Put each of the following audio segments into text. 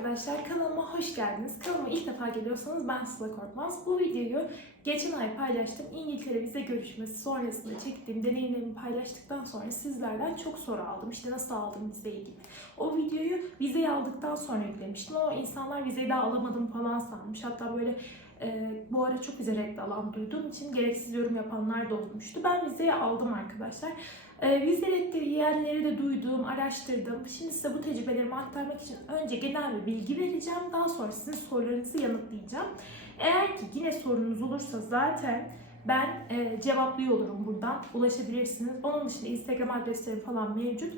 arkadaşlar kanalıma hoş geldiniz. Kanalıma ilk defa geliyorsanız ben Sıla Korkmaz. Bu videoyu geçen ay paylaştım. İngiltere vize görüşmesi sonrasında çektiğim deneyimlerimi paylaştıktan sonra sizlerden çok soru aldım. İşte nasıl aldım vizeyi gibi. O videoyu vizeyi aldıktan sonra yüklemiştim ama insanlar vizeyi daha alamadım falan sanmış. Hatta böyle e, bu ara çok vize reddi alan duyduğum için gereksiz yorum yapanlar da olmuştu. Ben vizeyi aldım arkadaşlar. E, vize reddi yiyenleri de duydum, araştırdım. Şimdi size bu tecrübelerimi aktarmak için önce genel bir bilgi vereceğim. Daha sonra sizin sorularınızı yanıtlayacağım. Eğer ki yine sorunuz olursa zaten ben e, cevaplıyor olurum buradan. Ulaşabilirsiniz. Onun dışında Instagram adreslerim falan mevcut.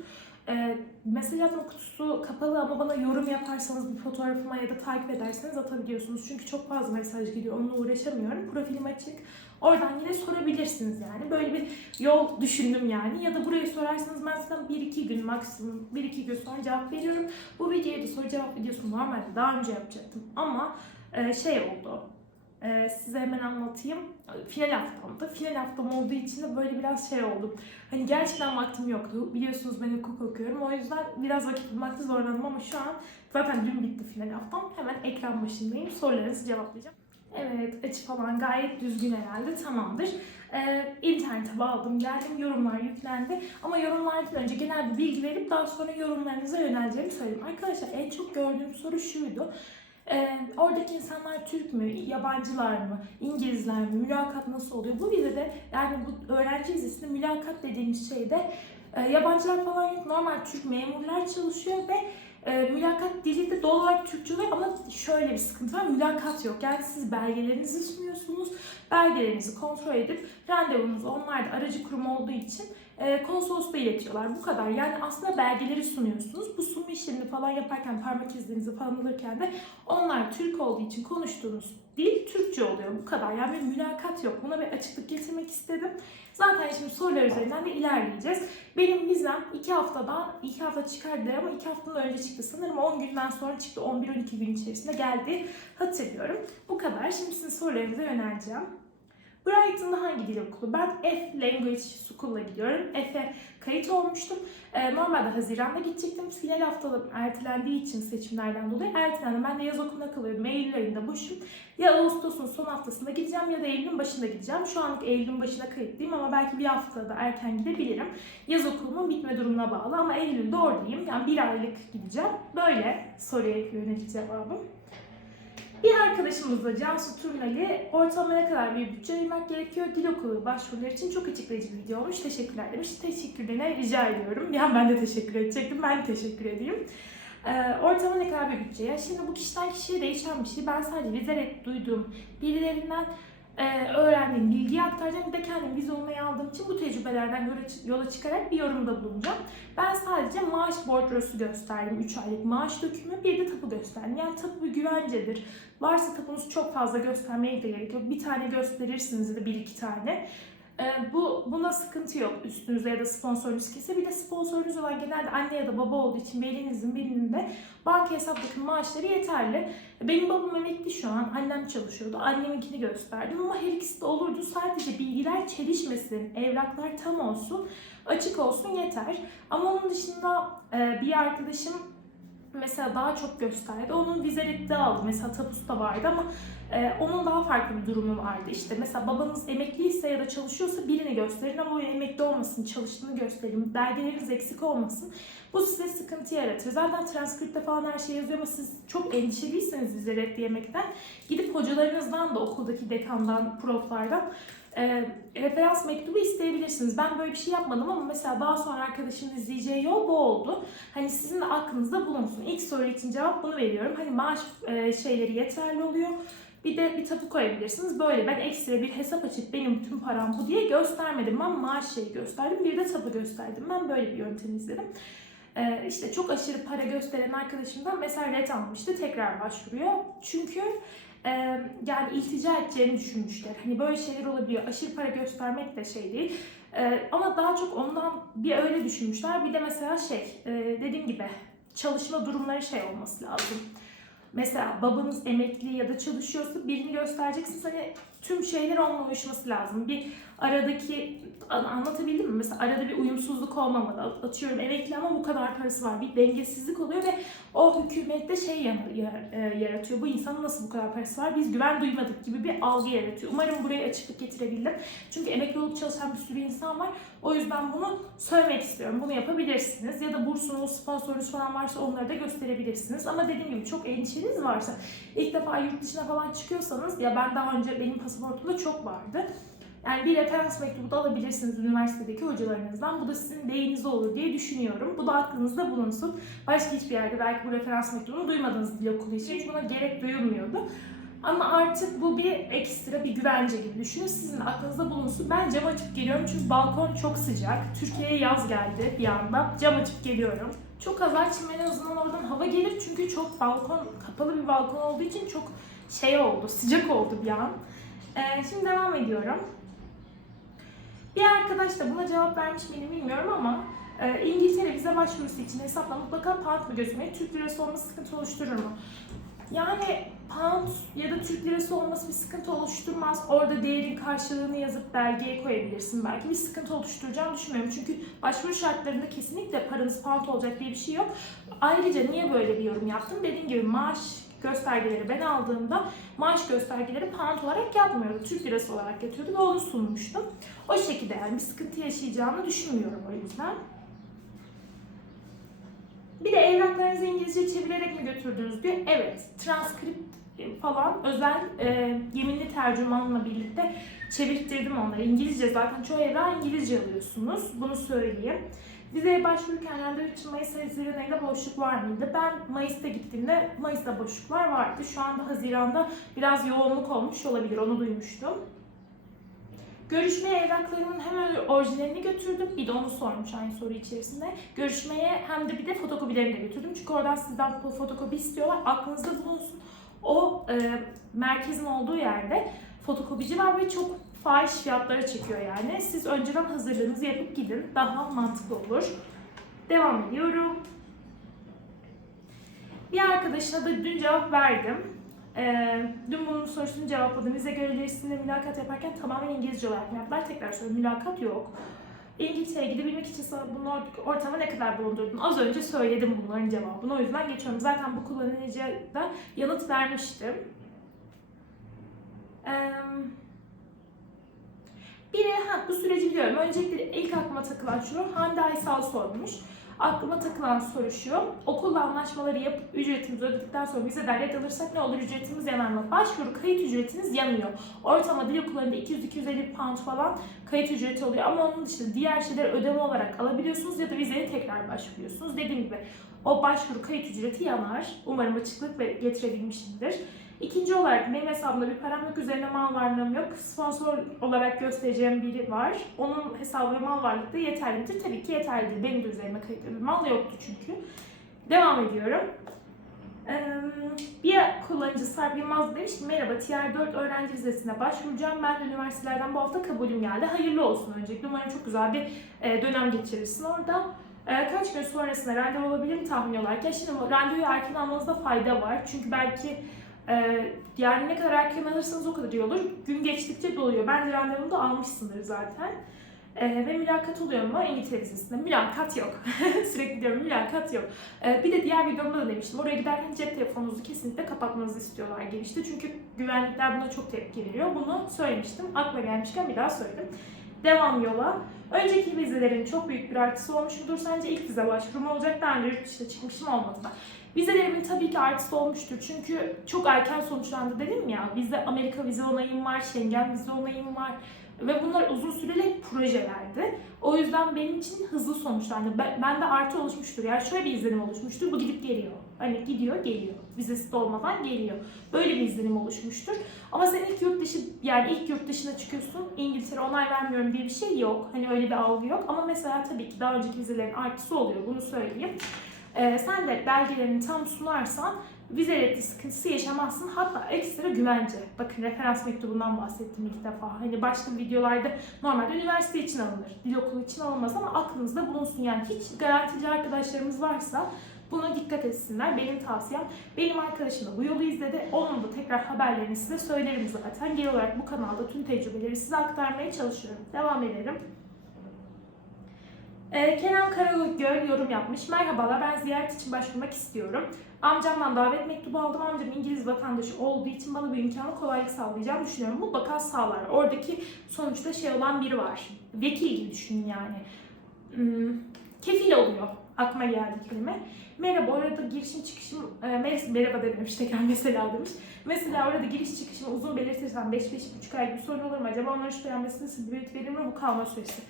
E, mesaj atma kutusu kapalı ama bana yorum yaparsanız bir fotoğrafıma ya da takip ederseniz atabiliyorsunuz. Çünkü çok fazla mesaj geliyor. Onunla uğraşamıyorum. Profilim açık. Oradan yine sorabilirsiniz yani. Böyle bir yol düşündüm yani. Ya da buraya sorarsanız ben size 1-2 gün maksimum 1-2 gün sonra cevap veriyorum. Bu videoyu da soru cevap videosu normalde daha önce yapacaktım. Ama e, şey oldu. E, size hemen anlatayım. Final haftamdı. Final haftam olduğu için de böyle biraz şey oldum. Hani gerçekten vaktim yoktu. Biliyorsunuz ben hukuk okuyorum. O yüzden biraz vakit bulmakta zorlandım ama şu an zaten dün bitti final haftam. Hemen ekran başındayım. Sorularınızı cevaplayacağım. Evet, açı falan gayet düzgün herhalde. Tamamdır. Ee, internete bağladım, geldim. Yorumlar yüklendi. Ama yorumlardan önce genel bir bilgi verip daha sonra yorumlarınıza yöneleceğimi söyleyeyim. Arkadaşlar en çok gördüğüm soru şuydu. Ee, oradaki insanlar Türk mü, yabancılar mı, İngilizler mi, mülakat nasıl oluyor? Bu vizede yani bu öğrenci vizesinde mülakat dediğimiz şeyde e, yabancılar falan yok. Normal Türk memurlar çalışıyor ve e, mülakat dili de dolar Türkçe oluyor ama şöyle bir sıkıntı var. Mülakat yok. Yani siz belgelerinizi sunuyorsunuz. Belgelerinizi kontrol edip randevunuz onlar da aracı kurum olduğu için e, konsolosluğa iletiyorlar. Bu kadar. Yani aslında belgeleri sunuyorsunuz. Bu sunum işlemini falan yaparken parmak izlerinizi falan alırken de onlar Türk olduğu için konuştuğunuz dil Türkçe oluyor. Bu kadar. Yani bir mülakat yok. Buna bir açıklık getirmek istedim. Zaten şimdi sorular üzerinden de ilerleyeceğiz. Benim vizem 2 haftadan, 2 hafta çıkardı ama 2 haftadan önce çıktı. Sanırım 10 günden sonra çıktı. 11-12 gün içerisinde geldi. Hatırlıyorum. Bu kadar. Şimdi sizin sorularınıza yöneleceğim. Brighton'da hangi dil okulu? Ben F Language School'a gidiyorum. F'e kayıt olmuştum. Ee, normalde Haziran'da gidecektim. Final haftalarım ertelendiği için seçimlerden dolayı ertelendi. Ben de yaz okuluna kalıyorum. Eylül ayında boşum. Ya Ağustos'un son haftasında gideceğim ya da Eylül'ün başında gideceğim. Şu anlık Eylül'ün başına kayıtlıyım ama belki bir haftada erken gidebilirim. Yaz okulumun bitme durumuna bağlı ama Eylül'de oradayım. Yani bir aylık gideceğim. Böyle soruya yönelik cevabım. Bir arkadaşımızla Cansu Turnali ortalama ne kadar bir bütçe ayırmak gerekiyor dil okulu başvurular için çok açıklayıcı bir video olmuş. Teşekkürler demiş. Teşekkürlerine rica ediyorum. Yani ben de teşekkür edecektim. Ben teşekkür edeyim. Ee, ortalama ne kadar bir bütçe? Ya şimdi bu kişiden kişiye değişen bir şey. Ben sadece vizerek duyduğum birilerinden e, öğrendiğim bilgiyi aktaracağım. De kendim vize olmayı aldığım için bu tecrübelerden yola, çıkarak bir yorumda bulunacağım. Ben sadece maaş bordrosu gösterdim. 3 aylık maaş dökümü. Bir de tapu gösterdim. Yani tapu bir güvencedir. Varsa tapunuz çok fazla göstermeye de gerek yok. Bir tane gösterirsiniz ya da bir iki tane. Ee, bu buna sıkıntı yok üstünüzde ya da sponsorunuz kimse. Bir de sponsorunuz olan genelde anne ya da baba olduğu için velinizin birinin de banka hesaptaki maaşları yeterli. Benim babam emekli şu an. Annem çalışıyordu. Anneminkini gösterdim ama her ikisi de olurdu. Sadece bilgiler çelişmesin, evraklar tam olsun, açık olsun yeter. Ama onun dışında e, bir arkadaşım mesela daha çok gösterdi. Onun vize reddi aldı. Mesela tapusu da vardı ama e, onun daha farklı bir durumu vardı. İşte mesela babanız emekliyse ya da çalışıyorsa birini gösterin ama o emekli olmasın, çalıştığını gösterin. Belgeleriniz eksik olmasın. Bu size sıkıntı yaratır. Zaten transkripte falan her şey yazıyor ama siz çok endişeliyseniz vize reddi yemekten gidip hocalarınızdan da okuldaki dekandan, proflardan e, referans mektubu isteyebilirsiniz. Ben böyle bir şey yapmadım ama mesela daha sonra arkadaşımın izleyeceği yol bu oldu. Hani sizin de aklınızda bulunsun. İlk soru için cevap bunu veriyorum. Hani maaş e, şeyleri yeterli oluyor. Bir de bir tapu koyabilirsiniz. Böyle ben ekstra bir hesap açıp benim tüm param bu diye göstermedim. Ben maaş şeyi gösterdim. Bir de tapu gösterdim. Ben böyle bir yöntem izledim. Ee, işte çok aşırı para gösteren arkadaşımdan mesela red almıştı. Tekrar başvuruyor. Çünkü yani iltica edeceğini düşünmüşler. Hani böyle şeyler olabiliyor. Aşırı para göstermek de şey değil. Ama daha çok ondan bir öyle düşünmüşler. Bir de mesela şey dediğim gibi çalışma durumları şey olması lazım. Mesela babanız emekli ya da çalışıyorsa birini göstereceksiniz. Hani tüm şeyler onunla uyuşması lazım. Bir aradaki an- anlatabildim mi? Mesela arada bir uyumsuzluk olmamalı. Atıyorum emekli ama bu kadar parası var. Bir dengesizlik oluyor ve o hükümette şey e, yaratıyor. Bu insanın nasıl bu kadar parası var? Biz güven duymadık gibi bir algı yaratıyor. Umarım buraya açıklık getirebildim. Çünkü emekli olup çalışan bir sürü insan var. O yüzden bunu söylemek istiyorum. Bunu yapabilirsiniz. Ya da bursunuz, sponsorunuz falan varsa onları da gösterebilirsiniz. Ama dediğim gibi çok endişeniz varsa, ilk defa yurt dışına falan çıkıyorsanız, ya ben daha önce benim pasaportumda çok vardı. Yani bir referans mektubu da alabilirsiniz üniversitedeki hocalarınızdan. Bu da sizin değerinize olur diye düşünüyorum. Bu da aklınızda bulunsun. Başka hiçbir yerde belki bu referans mektubunu duymadınız dil okulu için. Hiç buna gerek duyulmuyordu. Ama artık bu bir ekstra bir güvence gibi düşünün. Sizin aklınızda bulunsun. Ben cam açıp geliyorum çünkü balkon çok sıcak. Türkiye'ye yaz geldi bir anda. Cam açıp geliyorum. Çok az açayım en azından oradan hava gelir çünkü çok balkon, kapalı bir balkon olduğu için çok şey oldu, sıcak oldu bir an. Ee, şimdi devam ediyorum. Bir arkadaş da buna cevap vermiş miydim bilmiyorum ama e, İngiltere vize başvurusu için hesapla mutlaka pound mı gözükmeli, Türk lirası olması sıkıntı oluşturur mu? Yani pound ya da Türk lirası olması bir sıkıntı oluşturmaz. Orada değerin karşılığını yazıp belgeye koyabilirsin. Belki bir sıkıntı oluşturacağını düşünmüyorum. Çünkü başvuru şartlarında kesinlikle paranız pound olacak diye bir şey yok. Ayrıca niye böyle bir yorum yaptım? Dediğim gibi maaş göstergeleri ben aldığımda maaş göstergeleri pound olarak yapmıyordu. Türk lirası olarak yatıyordu ve onu sunmuştum. O şekilde yani bir sıkıntı yaşayacağını düşünmüyorum o yüzden. Bir de evraklarınızı İngilizce çevirerek mi götürdünüz diyor. Evet, transkript falan özel e, yeminli tercümanla birlikte çevirttirdim onları. İngilizce zaten çoğu evrağı İngilizce alıyorsunuz. Bunu söyleyeyim. Vizeye başvururken randevu için Mayıs Haziran ayında boşluk var mıydı? Ben Mayıs'ta gittiğimde Mayıs'ta boşluklar vardı. Şu anda Haziran'da biraz yoğunluk olmuş olabilir. Onu duymuştum. Görüşmeye evraklarımın hem orijinalini götürdüm. Bir de onu sormuş aynı soru içerisinde. Görüşmeye hem de bir de fotokopilerini de götürdüm. Çünkü oradan sizden fotokopi istiyorlar. Aklınızda bulunsun. O e, merkezin olduğu yerde fotokopici var ve çok fahiş fiyatlara çekiyor yani. Siz önceden hazırlığınızı yapıp gidin. Daha mantıklı olur. Devam ediyorum. Bir arkadaşına da dün cevap verdim. Ee, dün bunun sorusunu cevapladım. Vize görevlisinde mülakat yaparken tamamen İngilizce olarak yaptılar. Tekrar söylüyorum mülakat yok. İngiltere'ye gidebilmek için sana bunun or- ortama ne kadar bulundurdun? Az önce söyledim bunların cevabını. O yüzden geçiyorum. Zaten bu kullanıcıya da yanıt vermiştim. Ee, biri, ha, bu süreci biliyorum. Öncelikle ilk aklıma takılan şu, Hande Aysal sormuş. Aklıma takılan soru şu, okulla anlaşmaları yapıp ücretimizi ödedikten sonra vize red alırsak ne olur ücretimiz yanar mı? Başvuru kayıt ücretiniz yanıyor. Ortalama dil okullarında 200-250 pound falan kayıt ücreti oluyor ama onun dışında diğer şeyleri ödeme olarak alabiliyorsunuz ya da vizeye tekrar başvuruyorsunuz. Dediğim gibi o başvuru kayıt ücreti yanar. Umarım açıklık ve getirebilmişimdir. İkinci olarak benim hesabımda bir param yok, üzerine mal varlığım yok. Sponsor olarak göstereceğim biri var. Onun hesabı ve mal varlığı da yeterli? Tabii ki yeterlidir. Benim de üzerime kayıtlı bir mal yoktu çünkü. Devam ediyorum. Bir kullanıcı Sarp Yılmaz demiş ki merhaba Tier 4 öğrenci vizesine başvuracağım. Ben de üniversitelerden bu hafta kabulüm geldi. Hayırlı olsun öncelikle. Umarım çok güzel bir dönem geçirirsin orada. Kaç gün sonrasında randevu olabilir mi tahmin olarak? Ya şimdi randevuyu erken almanızda fayda var. Çünkü belki e, yani ne kadar erken alırsanız o kadar iyi olur. Gün geçtikçe doluyor. Bence randevumu da almışsındır zaten. Ee, ve mülakat oluyor mu İngiltere vizesinde? Mülakat yok. Sürekli diyorum mülakat yok. Ee, bir de diğer videomda da demiştim. Oraya giderken cep telefonunuzu kesinlikle kapatmanızı istiyorlar girişte. Çünkü güvenlikler buna çok tepki veriyor. Bunu söylemiştim. Akla gelmişken bir daha söyledim. Devam yola. Önceki vizelerin çok büyük bir artısı olmuş mudur? Sence ilk vize başvurum olacak? Daha önce yurt dışına çıkmışım olmadı? Vizelerimin tabii ki artısı olmuştur. Çünkü çok erken sonuçlandı dedim ya. Vize, Amerika vize onayım var, Schengen vize onayım var. Ve bunlar uzun süreli projelerdi. O yüzden benim için hızlı sonuçlandı. Ben, bende artı oluşmuştur. Yani şöyle bir izlenim oluşmuştur. Bu gidip geliyor. Hani gidiyor geliyor. Vizesi de olmadan geliyor. Böyle bir izlenim oluşmuştur. Ama sen ilk yurt dışı yani ilk yurt dışına çıkıyorsun. İngiltere onay vermiyorum diye bir şey yok. Hani öyle bir algı yok. Ama mesela tabii ki daha önceki vizelerin artısı oluyor. Bunu söyleyeyim. Ee, sen de belgelerini tam sunarsan vize reddi sıkıntısı yaşamazsın. Hatta ekstra güvence. Bakın referans mektubundan bahsettim ilk defa. Hani başka videolarda normalde üniversite için alınır. Dil okulu için alınmaz ama aklınızda bulunsun. Yani hiç garantici arkadaşlarımız varsa Buna dikkat etsinler. Benim tavsiyem. Benim arkadaşım da bu yolu izledi. Onun da tekrar haberlerini size söylerim zaten. Genel olarak bu kanalda tüm tecrübeleri size aktarmaya çalışıyorum. Devam edelim. Ee, Kenan Karagöl yorum yapmış. Merhabalar ben ziyaret için başvurmak istiyorum. Amcamdan davet mektubu aldım. Amcam İngiliz vatandaşı olduğu için bana bu imkanı kolaylık sağlayacağını düşünüyorum. Mutlaka sağlar. Oradaki sonuçta şey olan biri var. Vekil gibi düşünün yani. Hmm, kefil oluyor. Aklıma geldi kelime. Merhaba orada girişim çıkışım, e, merhaba dememiş tekrar mesela demiş. Mesela orada giriş çıkışımı uzun belirtirsem 5-5,5 ay gibi sorun olur mu acaba? Onların şüphelenmesine sebebiyet verir mi bu kalma süresi?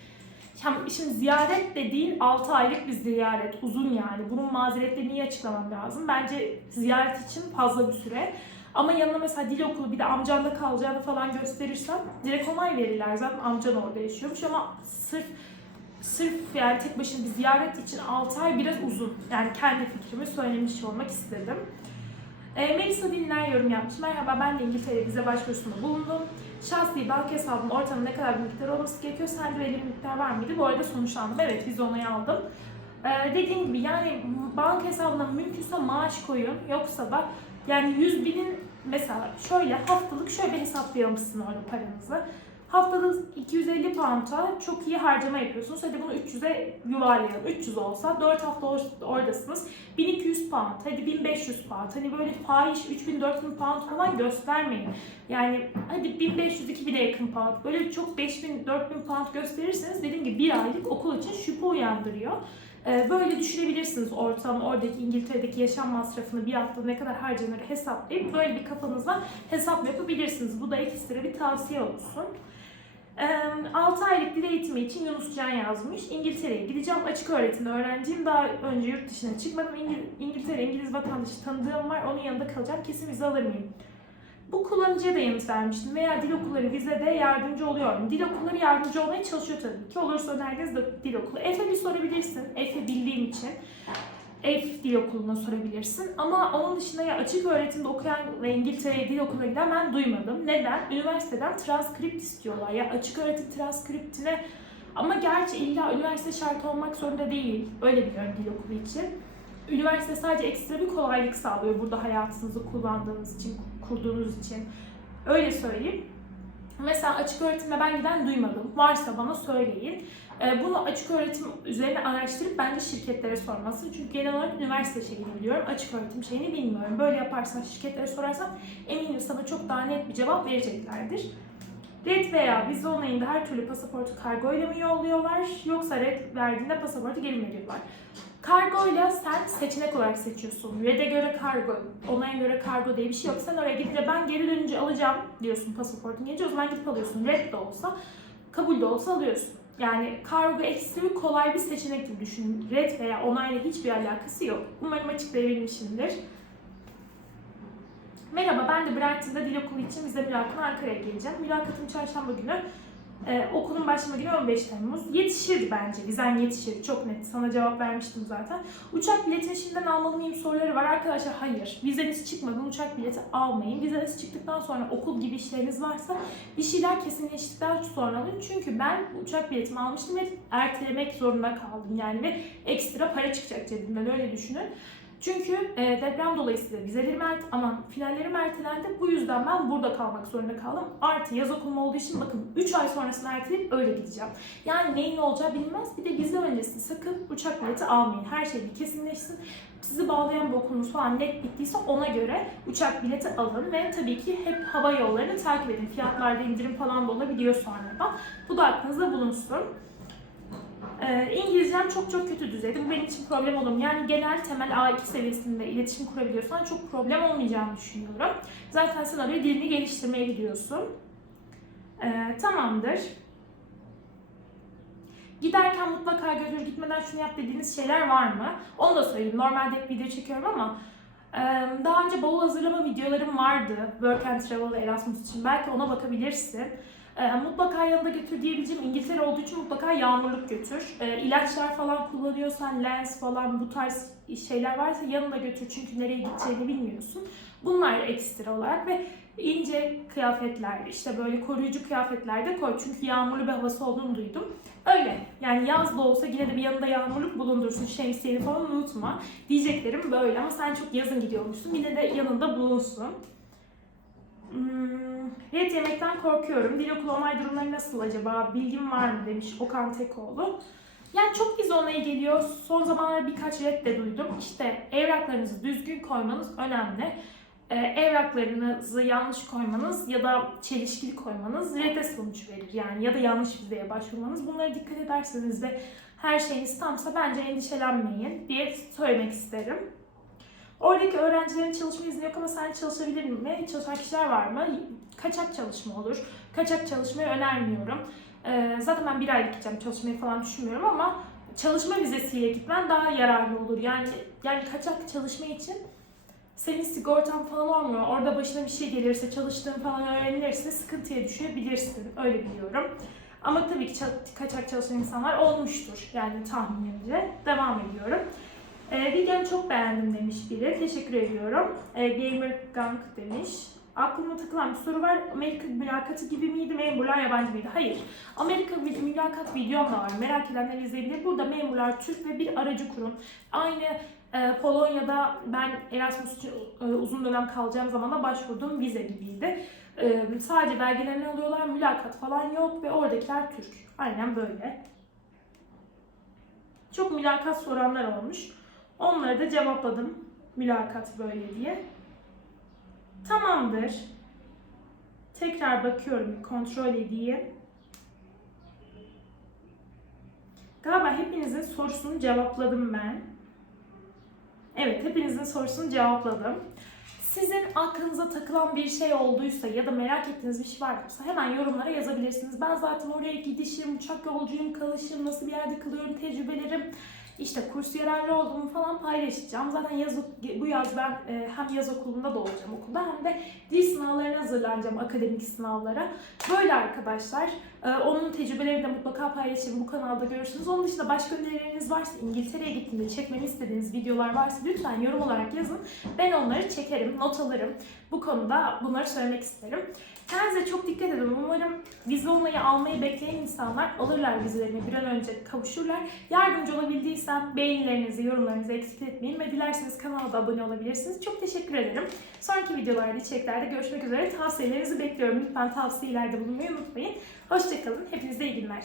Şimdi, şimdi ziyaret dediğin 6 aylık bir ziyaret. Uzun yani. Bunun mazeretlerini iyi açıklamam lazım. Bence ziyaret için fazla bir süre. Ama yanına mesela dil okulu bir de amcanda kalacağını falan gösterirsem direkt onay verirler. Zaten amcan orada yaşıyormuş ama sırf sırf yani tek başına bir ziyaret için 6 ay biraz uzun. Yani kendi fikrimi söylemiş olmak istedim. E, Melisa Dinler yorum yapmış. Merhaba ben de İngiltere vize başvurusunda bulundum. Şahsi banka hesabının ortamı ne kadar bir miktar olması gerekiyor? Sende belli bir miktar var mıydı? Bu arada sonuçlandım. Evet vize onayı aldım. Ee, dediğim gibi yani banka hesabına mümkünse maaş koyun. Yoksa da yani 100 binin mesela şöyle haftalık şöyle hesaplayalım sizin orada paranızı. Haftada 250 pound'a çok iyi harcama yapıyorsunuz. Hadi bunu 300'e yuvarlayalım. 300 olsa 4 hafta or- oradasınız. 1200 pound, hadi 1500 pound. Hani böyle fahiş 3000 4000 pound falan göstermeyin. Yani hadi 1500 2000'e yakın pound. Böyle çok 5000 4000 pound gösterirseniz dediğim gibi bir aylık okul için şüphe uyandırıyor. Ee, Böyle düşünebilirsiniz ortam, oradaki İngiltere'deki yaşam masrafını bir hafta ne kadar harcanır hesaplayıp böyle bir kafanızda hesap yapabilirsiniz. Bu da ekstra bir tavsiye olsun. 6 aylık dil eğitimi için Yunus Can yazmış. İngiltere'ye gideceğim. Açık öğretimde öğrenciyim. Daha önce yurt dışına çıkmadım. İngil- İngiltere, İngiliz vatandaşı tanıdığım var. Onun yanında kalacağım. Kesin vize alır mıyım? Bu kullanıcıya da yanıt vermiştim. Veya dil okulları vizede yardımcı oluyor? Dil okulları yardımcı olmaya çalışıyor tabii ki. Olursa önergeniz de dil okulu. Efe bir sorabilirsin. Efe bildiğim için. F dil okuluna sorabilirsin. Ama onun dışında ya açık öğretimde okuyan ve İngiltere'ye dil okuluna giden ben duymadım. Neden? Üniversiteden transkript istiyorlar. Ya açık öğretim transkriptine ama gerçi illa üniversite şartı olmak zorunda değil. Öyle biliyorum dil okulu için. Üniversite sadece ekstra bir kolaylık sağlıyor burada hayatınızı kullandığınız için, kurduğunuz için. Öyle söyleyeyim. Mesela açık öğretimde ben giden duymadım. Varsa bana söyleyin. Ee, Bunu açık öğretim üzerine araştırıp bence şirketlere sorması. Çünkü genel olarak üniversite şeyini biliyorum. Açık öğretim şeyini bilmiyorum. Böyle yaparsan şirketlere sorarsan eminim sana çok daha net bir cevap vereceklerdir. Red veya vize onayında her türlü pasaportu kargo ile mi yolluyorlar yoksa red verdiğinde pasaportu geri mi veriyorlar? Kargoyla sen seçenek olarak seçiyorsun. Red'e göre kargo, onaya göre kargo diye bir şey yok. Sen oraya gidince ben geri dönünce alacağım diyorsun pasaportun gelince o zaman gidip alıyorsun. Red de olsa, kabul de olsa alıyorsun. Yani kargo ekstra kolay bir seçenek gibi düşünün. Red veya onayla hiçbir alakası yok. Umarım açıklayabilmişimdir. Merhaba, ben de Brighton'da dil okulu için vize mülakatına Ankara'ya geleceğim. Mülakatım çarşamba günü. Ee, okulun başlama günü 15 Temmuz. Yetişir bence, vizen yetişir. Çok net. Sana cevap vermiştim zaten. Uçak biletini şimdiden almalı mıyım soruları var. Arkadaşlar hayır. Vizeniz çıkmadan uçak bileti almayın. Vizeniz çıktıktan sonra okul gibi işleriniz varsa bir şeyler kesinleştikten sonra alın. Çünkü ben uçak biletimi almıştım ve ertelemek zorunda kaldım. Yani ve ekstra para çıkacak cebimden öyle düşünün. Çünkü e, deprem dolayısıyla vizelerim ert ama finallerim ertelendi. Bu yüzden ben burada kalmak zorunda kaldım. Artı yaz okulum olduğu için bakın 3 ay sonrasını erteleyip öyle gideceğim. Yani neyin ne olacağı bilinmez. Bir de vize öncesi sakın uçak bileti almayın. Her şey bir kesinleşsin. Sizi bağlayan bir okulunuz falan net bittiyse ona göre uçak bileti alın ve tabii ki hep hava yollarını takip edin. Fiyatlarda indirim falan da olabiliyor sonradan. Bu da aklınızda bulunsun. Ee, İngilizcem çok çok kötü düzeyde. Bu benim için problem olur. Yani genel temel A2 seviyesinde iletişim kurabiliyorsan çok problem olmayacağını düşünüyorum. Zaten sen oraya dilini geliştirmeye gidiyorsun. Ee, tamamdır. Giderken mutlaka götür gitmeden şunu yap dediğiniz şeyler var mı? Onu da söyleyeyim. Normalde hep video çekiyorum ama e, daha önce bavul hazırlama videolarım vardı. Work and Travel ve Erasmus için. Belki ona bakabilirsin. E, mutlaka yanında götür diyebileceğim İngiltere olduğu için mutlaka yağmurluk götür. E, ilaçlar falan kullanıyorsan lens falan bu tarz şeyler varsa yanında götür çünkü nereye gideceğini bilmiyorsun. Bunlar ekstra olarak ve ince kıyafetler işte böyle koruyucu kıyafetler de koy çünkü yağmurlu bir havası olduğunu duydum. Öyle yani yaz da olsa yine de bir yanında yağmurluk bulundursun şemsiyeni falan unutma. Diyeceklerim böyle ama sen çok yazın gidiyormuşsun yine de yanında bulunsun. Hmm, diyet yemekten korkuyorum. Dil okulu onay durumları nasıl acaba? Bilgim var mı demiş Okan Tekoğlu. Yani çok bize onayı geliyor. Son zamanlarda birkaç red de duydum. İşte evraklarınızı düzgün koymanız önemli. Ee, evraklarınızı yanlış koymanız ya da çelişkili koymanız redde sonuç verir. Yani ya da yanlış vizeye başvurmanız. Bunlara dikkat ederseniz de her şeyiniz tamsa bence endişelenmeyin diye söylemek isterim. Oradaki öğrencilerin çalışma izni yok ama sen çalışabilir mi? Çalışan kişiler var mı? Kaçak çalışma olur. Kaçak çalışmayı önermiyorum. Ee, zaten ben bir aylık gideceğim çalışmayı falan düşünmüyorum ama çalışma vizesiyle gitmen daha yararlı olur. Yani yani kaçak çalışma için senin sigortan falan olmuyor. Orada başına bir şey gelirse, çalıştığın falan öğrenilirse sıkıntıya düşebilirsin. Öyle biliyorum. Ama tabii ki ça- kaçak çalışan insanlar olmuştur. Yani tahminimce. Devam ediyorum. Ee, videonu çok beğendim demiş biri. Teşekkür ediyorum. Ee, Gamer Gang demiş. Aklıma takılan bir soru var. Amerika mülakatı gibi miydi? Memurlar yabancı mıydı? Hayır. Amerika mü- mülakat videom da var. Merak edenler izleyebilir. Burada memurlar Türk ve bir aracı kurum. Aynı e, Polonya'da ben Erasmus için e, uzun dönem kalacağım zaman da başvurduğum vize gibiydi. E, sadece belgelerini alıyorlar. Mülakat falan yok ve oradakiler Türk. Aynen böyle. Çok mülakat soranlar olmuş. Onları da cevapladım. Mülakat böyle diye. Tamamdır. Tekrar bakıyorum, kontrol edeyim. Galiba hepinizin sorusunu cevapladım ben. Evet, hepinizin sorusunu cevapladım. Sizin aklınıza takılan bir şey olduysa ya da merak ettiğiniz bir şey varsa hemen yorumlara yazabilirsiniz. Ben zaten oraya gidişim, uçak yolcuyum, kalışım, nasıl bir yerde kalıyorum, tecrübelerim, işte kurs yararlı olduğumu falan paylaşacağım. Zaten yaz, bu yaz ben e, hem yaz okulunda da olacağım okulda hem de dil sınavlarına hazırlanacağım, akademik sınavlara. Böyle arkadaşlar. E, onun tecrübelerini de mutlaka paylaşırım. Bu kanalda görürsünüz. Onun dışında başka önerileriniz varsa, İngiltere'ye gittiğimde çekmemi istediğiniz videolar varsa lütfen yorum olarak yazın. Ben onları çekerim, not alırım. Bu konuda bunları söylemek isterim. Kendinize çok dikkat edin. Umarım vize olmayı almayı bekleyen insanlar alırlar vizelerini bir an önce kavuşurlar. Yardımcı olabildiysem beğenilerinizi, yorumlarınızı eksik etmeyin ve dilerseniz kanala da abone olabilirsiniz. Çok teşekkür ederim. Sonraki videolarda, içeriklerde görüşmek üzere. Tavsiyelerinizi bekliyorum. Lütfen tavsiyelerde bulunmayı unutmayın. Hoşçakalın. Hepinize iyi günler.